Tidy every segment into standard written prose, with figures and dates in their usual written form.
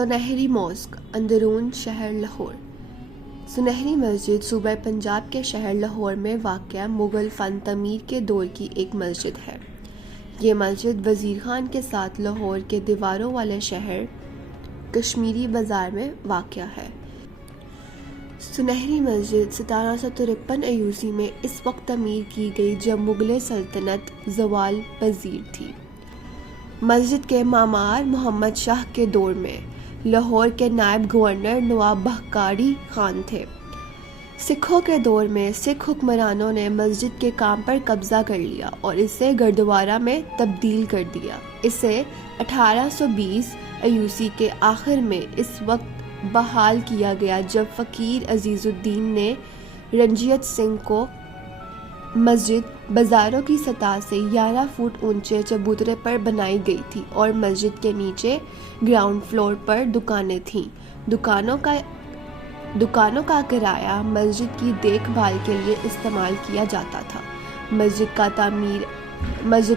سنہری ماسک اندرون شہر لاہور۔ سنہری مسجد صوبہ پنجاب کے شہر لاہور میں واقع مغل فن تعمیر کے دور کی ایک مسجد ہے۔ یہ مسجد وزیر خان کے ساتھ لاہور کے دیواروں والے شہر کشمیری بازار میں واقع ہے۔ سنہری مسجد 1753 عیسوی میں اس وقت تعمیر کی گئی جب مغل سلطنت زوال پذیر تھی۔ مسجد کے معمار محمد شاہ کے دور میں لاہور کے نائب گورنر نواب بختیاری خان تھے۔ سکھوں کے دور میں سکھ حکمرانوں نے مسجد کے کام پر قبضہ کر لیا اور اسے گردوارہ میں تبدیل کر دیا۔ اسے 1820 عیسوی کے آخر میں اس وقت بحال کیا گیا جب فقیر عزیز الدین نے رنجیت سنگھ کو مسجد بازاروں کی سطح سے 11 فٹ اونچے چبوترے پر بنائی گئی تھی اور مسجد کے نیچے گراؤنڈ فلور پر دکانیں تھیں۔ دکانوں کا کرایہ مسجد کی دیکھ بھال کے لیے استعمال کیا جاتا تھا۔ مسجد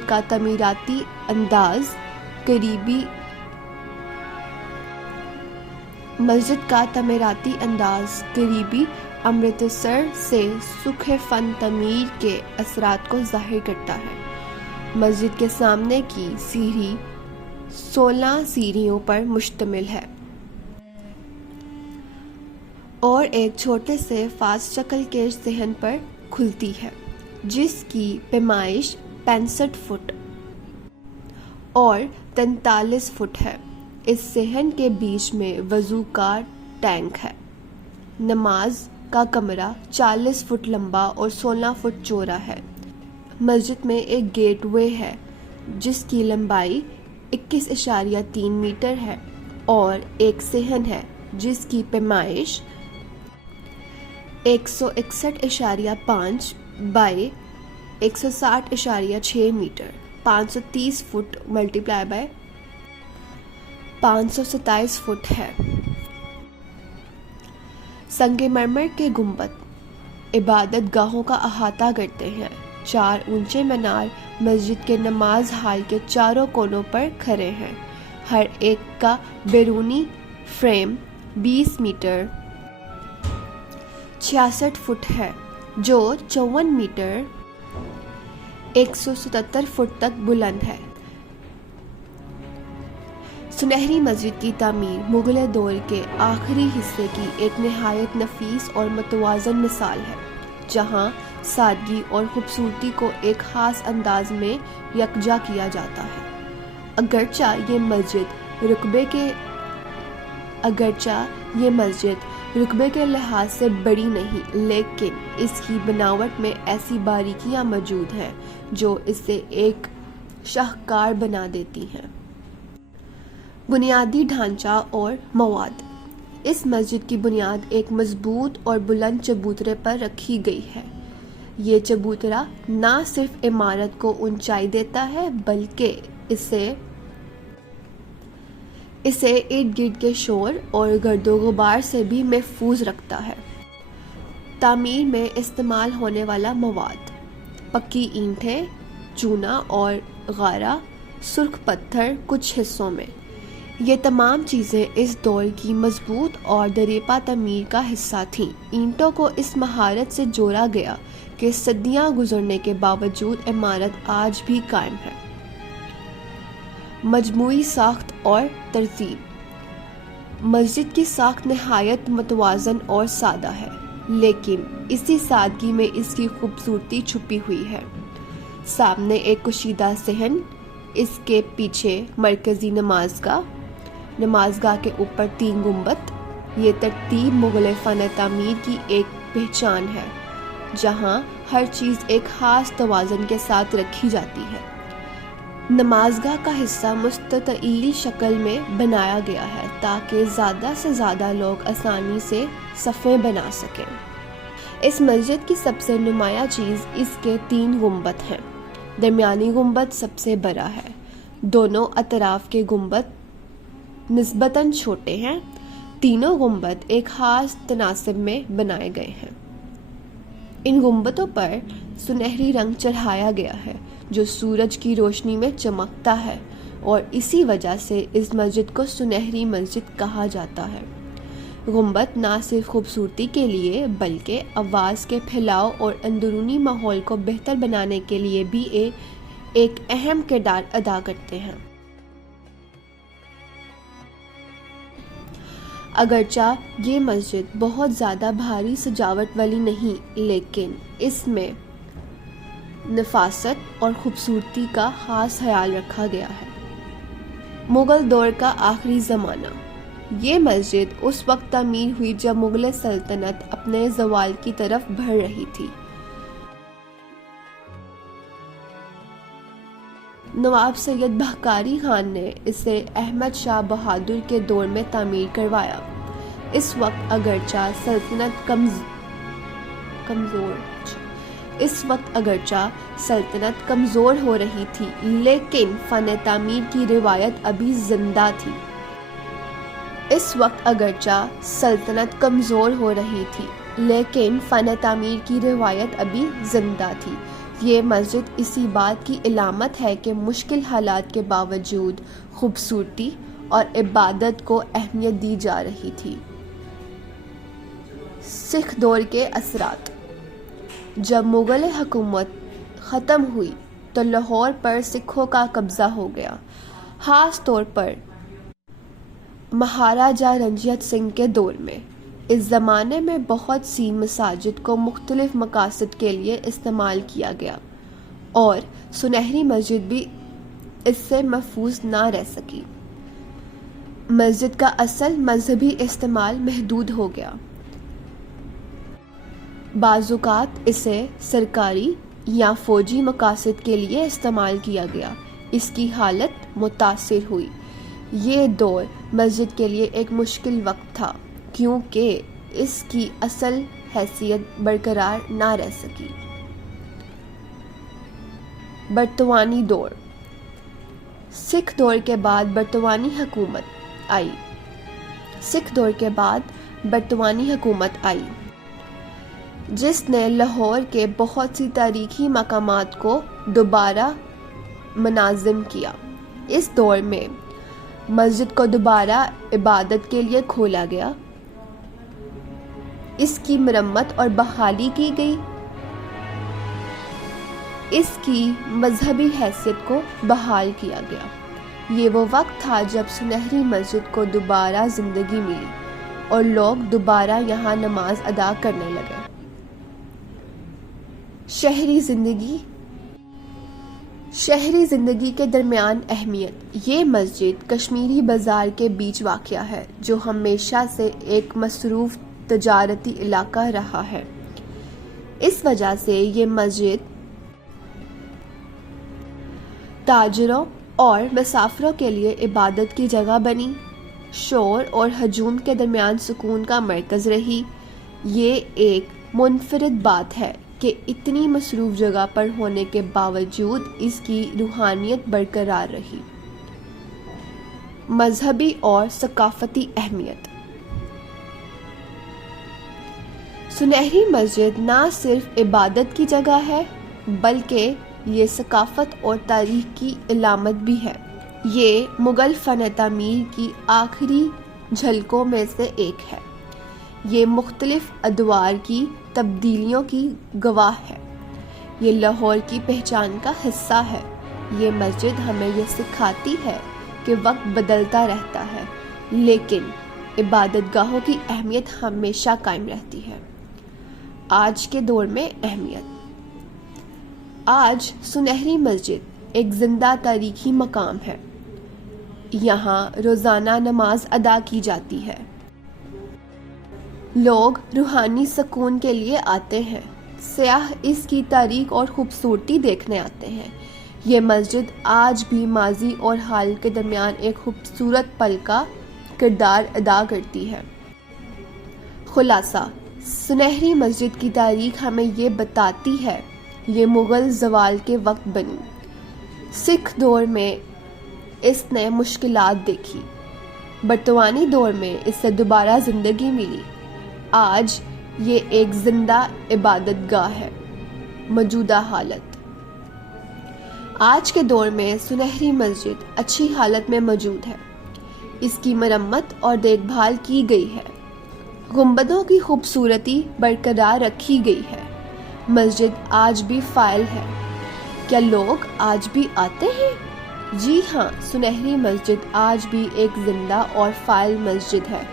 کا تعمیراتی انداز قریبی امرتسر سے سکھ فن تعمیر کے اثرات کو ظاہر کرتا ہے۔ مسجد کے سامنے کی سیڑھی 16 سیڑھیوں پر مشتمل ہے اور ایک چھوٹے سے فاس شکل کے صحن پر کھلتی ہے جس کی پیمائش 65 فٹ اور 43 فٹ ہے۔ اس صحن کے بیچ میں وضو کا ٹینک ہے۔ نماز کا کمرہ 40 فٹ لمبا اور 16 فٹ چوڑا ہے۔ مسجد میں ایک گیٹ وے ہے جس کی لمبائی 21.3 میٹر ہے اور ایک صحن ہے جس کی پیمائش 161.5 بائی 160.6 میٹر 530 فٹ × 527 فٹ ہے۔ سنگ مرمر کے گنبد عبادت گاہوں کا احاطہ کرتے ہیں۔ 4 اونچے مینار مسجد کے نماز ہال کے چاروں کونوں پر کھڑے ہیں۔ ہر ایک کا بیرونی فریم 20 میٹر 66 فٹ ہے جو 54 میٹر 177 فٹ تک بلند ہے۔ سنہری مسجد کی تعمیر مغل دور کے آخری حصے کی ایک نہایت نفیس اور متوازن مثال ہے جہاں سادگی اور خوبصورتی کو ایک خاص انداز میں یکجا کیا جاتا ہے۔ اگرچہ یہ مسجد رقبے کے لحاظ سے بڑی نہیں، لیکن اس کی بناوٹ میں ایسی باریکیاں موجود ہیں جو اسے ایک شاہکار بنا دیتی ہیں۔ بنیادی ڈھانچہ اور مواد۔ اس مسجد کی بنیاد ایک مضبوط اور بلند چبوترے پر رکھی گئی ہے۔ یہ چبوترا نہ صرف عمارت کو اونچائی دیتا ہے بلکہ اسے ارد گرد کے شور اور گرد و غبار سے بھی محفوظ رکھتا ہے۔ تعمیر میں استعمال ہونے والا مواد: پکی اینٹیں، چونا اور غارہ، سرخ پتھر کچھ حصوں میں۔ یہ تمام چیزیں اس دور کی مضبوط اور دریپا تعمیر کا حصہ تھیں۔ اینٹوں کو اس مہارت سے جوڑا گیا کہ صدیاں گزرنے کے باوجود عمارت آج بھی قائم ہے۔ مجموعی ساخت اور ترتیب۔ مسجد کی ساخت نہایت متوازن اور سادہ ہے، لیکن اسی سادگی میں اس کی خوبصورتی چھپی ہوئی ہے۔ سامنے ایک کشیدہ صحن، اس کے پیچھے مرکزی نمازگاہ کے اوپر 3 گنبد۔ یہ ترتیب مغل فن تعمیر کی ایک پہچان ہے جہاں ہر چیز ایک خاص توازن کے ساتھ رکھی جاتی ہے۔ نمازگاہ کا حصہ مستطیل شکل میں بنایا گیا ہے تاکہ زیادہ سے زیادہ لوگ آسانی سے صفیں بنا سکیں۔ اس مسجد کی سب سے نمایاں چیز اس کے 3 گنبد ہیں۔ درمیانی گنبد سب سے بڑا ہے۔ دونوں اطراف کے گنبد نسبتاً چھوٹے ہیں۔ تینوں گنبد ایک خاص تناسب میں بنائے گئے ہیں۔ ان گنبدوں پر سنہری رنگ چڑھایا گیا ہے جو سورج کی روشنی میں چمکتا ہے۔ اور اسی وجہ سے اس مسجد کو سنہری مسجد کہا جاتا ہے۔ گنبد نہ صرف خوبصورتی کے لیے بلکہ آواز کے پھیلاؤ اور اندرونی ماحول کو بہتر بنانے کے لیے بھی ایک اہم کردار ادا کرتے ہیں۔ اگرچہ یہ مسجد بہت زیادہ بھاری سجاوٹ والی نہیں، لیکن اس میں نفاست اور خوبصورتی کا خاص خیال رکھا گیا ہے۔ مغل دور کا آخری زمانہ۔ یہ مسجد اس وقت تعمیر ہوئی جب مغل سلطنت اپنے زوال کی طرف بڑھ رہی تھی۔ نواب سید بہکاری خان نے اسے احمد شاہ بہادر کے دور میں تعمیر کروایا۔ اس وقت اگرچہ سلطنت کمزور ہو رہی تھی، لیکن فن تعمیر کی روایت ابھی زندہ تھی۔ یہ مسجد اسی بات کی علامت ہے کہ مشکل حالات کے باوجود خوبصورتی اور عبادت کو اہمیت دی جا رہی تھی۔ سکھ دور کے اثرات۔ جب مغل حکومت ختم ہوئی تو لاہور پر سکھوں کا قبضہ ہو گیا، خاص طور پر مہاراجہ رنجیت سنگھ کے دور میں۔ اس زمانے میں بہت سی مساجد کو مختلف مقاصد کے لیے استعمال کیا گیا اور سنہری مسجد بھی اس سے محفوظ نہ رہ سکی۔ مسجد کا اصل مذہبی استعمال محدود ہو گیا۔ بعض اوقات اسے سرکاری یا فوجی مقاصد کے لیے استعمال کیا گیا۔ اس کی حالت متاثر ہوئی۔ یہ دور مسجد کے لیے ایک مشکل وقت تھا کیونکہ اس کی اصل حیثیت برقرار نہ رہ سکی۔ برطانوی دور۔ سکھ دور کے بعد برطانوی حکومت آئی جس نے لاہور کے بہت سی تاریخی مقامات کو دوبارہ منظم کیا۔ اس دور میں مسجد کو دوبارہ عبادت کے لیے کھولا گیا، اس کی مرمت اور بحالی کی گئی، اس کی مذہبی حیثیت کو بحال کیا گیا۔ یہ وہ وقت تھا جب سنہری مسجد کو دوبارہ زندگی ملی اور لوگ دوبارہ یہاں نماز ادا کرنے لگے۔ شہری زندگی کے درمیان اہمیت۔ یہ مسجد کشمیری بازار کے بیچ واقع ہے جو ہمیشہ سے ایک مصروف تجارتی علاقہ رہا ہے۔ اس وجہ سے یہ مسجد تاجروں اور مسافروں کے لیے عبادت کی جگہ بنی، شور اور ہجوم کے درمیان سکون کا مرکز رہی۔ یہ ایک منفرد بات ہے کہ اتنی مصروف جگہ پر ہونے کے باوجود اس کی روحانیت برقرار رہی۔ مذہبی اور ثقافتی اہمیت۔ سنہری مسجد نہ صرف عبادت کی جگہ ہے بلکہ یہ ثقافت اور تاریخ کی علامت بھی ہے۔ یہ مغل فن تعمیر کی آخری جھلکوں میں سے ایک ہے۔ یہ مختلف ادوار کی تبدیلیوں کی گواہ ہے۔ یہ لاہور کی پہچان کا حصہ ہے۔ یہ مسجد ہمیں یہ سکھاتی ہے کہ وقت بدلتا رہتا ہے لیکن عبادت گاہوں کی اہمیت ہمیشہ قائم رہتی ہے۔ آج کے دور میں اہمیت۔ آج سنہری مسجد ایک زندہ تاریخی مقام ہے۔ یہاں روزانہ نماز ادا کی جاتی ہے۔ لوگ روحانی سکون کے لیے آتے ہیں۔ سیاح اس کی تاریخ اور خوبصورتی دیکھنے آتے ہیں۔ یہ مسجد آج بھی ماضی اور حال کے درمیان ایک خوبصورت پل کا کردار ادا کرتی ہے۔ خلاصہ، سنہری مسجد کی تاریخ ہمیں یہ بتاتی ہے یہ مغل زوال کے وقت بنی۔ سکھ دور میں اس نے مشکلات دیکھی، برطانوی دور میں اس سے دوبارہ زندگی ملی، آج یہ ایک زندہ عبادت گاہ ہے۔ موجودہ حالت۔ آج کے دور میں سنہری مسجد اچھی حالت میں موجود ہے۔ اس کی مرمت اور دیکھ بھال کی گئی ہے۔ گنبدوں کی خوبصورتی برقرار رکھی گئی ہے۔ مسجد آج بھی فعال ہے۔ کیا لوگ آج بھی آتے ہیں؟ جی ہاں، سنہری مسجد آج بھی ایک زندہ اور فعال مسجد ہے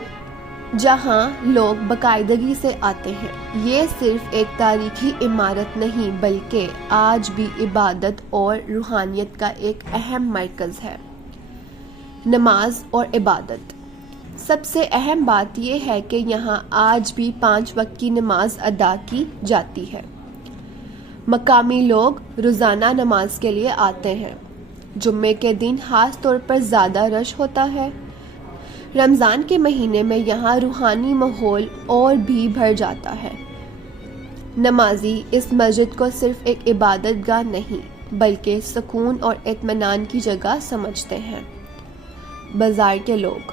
جہاں لوگ باقاعدگی سے آتے ہیں۔ یہ صرف ایک تاریخی عمارت نہیں بلکہ آج بھی عبادت اور روحانیت کا ایک اہم مرکز ہے۔ نماز اور عبادت۔ سب سے اہم بات یہ ہے کہ یہاں آج بھی 5 وقت کی نماز ادا کی جاتی ہے۔ مقامی لوگ روزانہ نماز کے لیے آتے ہیں۔ جمعے کے دن خاص طور پر زیادہ رش ہوتا ہے۔ رمضان کے مہینے میں یہاں روحانی ماحول اور بھی بڑھ جاتا ہے۔ نمازی اس مسجد کو صرف ایک عبادت گاہ نہیں بلکہ سکون اور اطمینان کی جگہ سمجھتے ہیں۔ بازار کے لوگ۔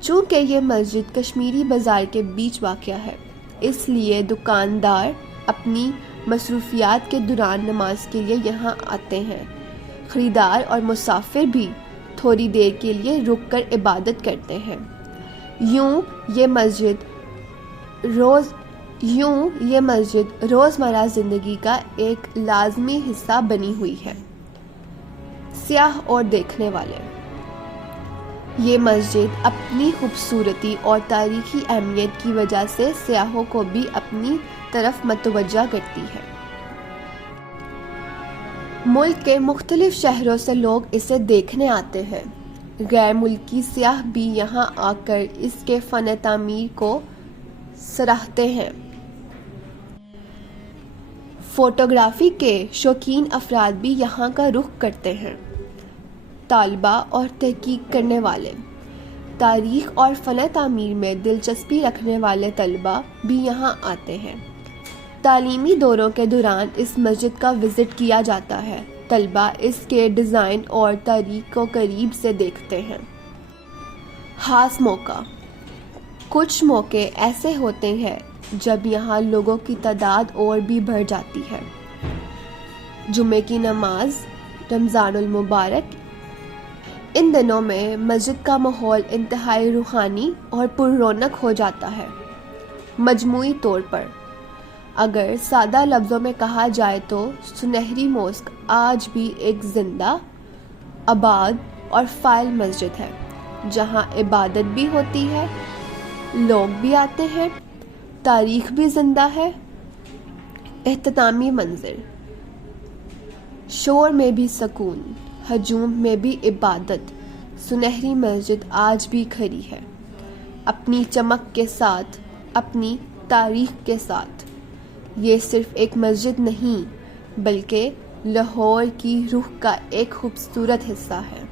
چونکہ یہ مسجد کشمیری بازار کے بیچ واقع ہے، اس لیے دکاندار اپنی مصروفیات کے دوران نماز کے لیے یہاں آتے ہیں۔ خریدار اور مسافر بھی تھوڑی دیر کے لیے رک کر عبادت کرتے ہیں۔ یوں یہ مسجد روزمرہ زندگی کا ایک لازمی حصہ بنی ہوئی ہے۔ سیاح اور دیکھنے والے۔ یہ مسجد اپنی خوبصورتی اور تاریخی اہمیت کی وجہ سے سیاحوں کو بھی اپنی طرف متوجہ کرتی ہے۔ ملک کے مختلف شہروں سے لوگ اسے دیکھنے آتے ہیں۔ غیر ملکی سیاح بھی یہاں آ کر اس کے فن تعمیر کو سراہتے ہیں۔ فوٹوگرافی کے شوقین افراد بھی یہاں کا رخ کرتے ہیں۔ طلباء اور تحقیق کرنے والے۔ تاریخ اور فن تعمیر میں دلچسپی رکھنے والے طلباء بھی یہاں آتے ہیں۔ تعلیمی دوروں کے دوران اس مسجد کا وزٹ کیا جاتا ہے۔ طلباء اس کے ڈیزائن اور تاریخ کو قریب سے دیکھتے ہیں۔ خاص موقع۔ کچھ موقع ایسے ہوتے ہیں جب یہاں لوگوں کی تعداد اور بھی بڑھ جاتی ہے۔ جمعے کی نماز، رمضان المبارک۔ ان دنوں میں مسجد کا ماحول انتہائی روحانی اور پر رونق ہو جاتا ہے۔ مجموعی طور پر اگر سادہ لفظوں میں کہا جائے تو سنہری ماسک آج بھی ایک زندہ، آباد اور فعال مسجد ہے جہاں عبادت بھی ہوتی ہے، لوگ بھی آتے ہیں، تاریخ بھی زندہ ہے۔ اختتامی منظر۔ شور میں بھی سکون، ہجوم میں بھی عبادت۔ سنہری مسجد آج بھی کھڑی ہے، اپنی چمک کے ساتھ، اپنی تاریخ کے ساتھ۔ یہ صرف ایک مسجد نہیں بلکہ لاہور کی روح کا ایک خوبصورت حصہ ہے۔